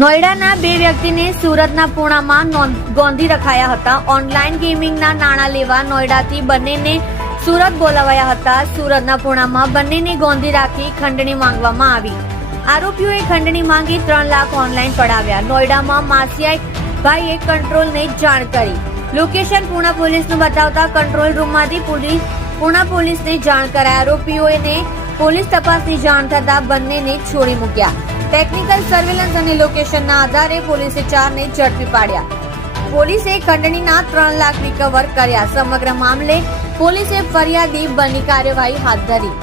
નોઈડાના બે વ્યક્તિને સુરતના પૂણામાં ગોંધી રખાયા હતા. ઓનલાઈન ગેમિંગના નાણાં લેવા નોઈડાથી બંનેને સુરત બોલાવાયા હતા. સુરતના પૂણામાં બંનેને ગોંધી રાખી ખંડણી માંગવામાં આવી. આરોપીઓએ ખંડણી માંગી 3 લાખ ઓનલાઈન પડાવ્યા. નોઈડામાં માસિયા ભાઈએ કંટ્રોલને જાણ કરી. લોકેશન પૂણા પોલીસનું બતાવતા કંટ્રોલ રૂમમાંથી પૂણા પોલીસને જાણ કરાઈ. આરોપીઓને પોલીસ તપાસની જાણ થતા બંનેને છોડી મૂક્યા. ટેકનિકલ સર્વેલન્સ અને લોકેશનના આધારે પોલીસે 4 ને ઝડપી પાડ્યા. પોલીસે ખંડણીના 3 લાખ રિકવર કર્યા. સમગ્ર મામલે પોલીસે ફરિયાદી બની કાર્યવાહી હાથ ધરી.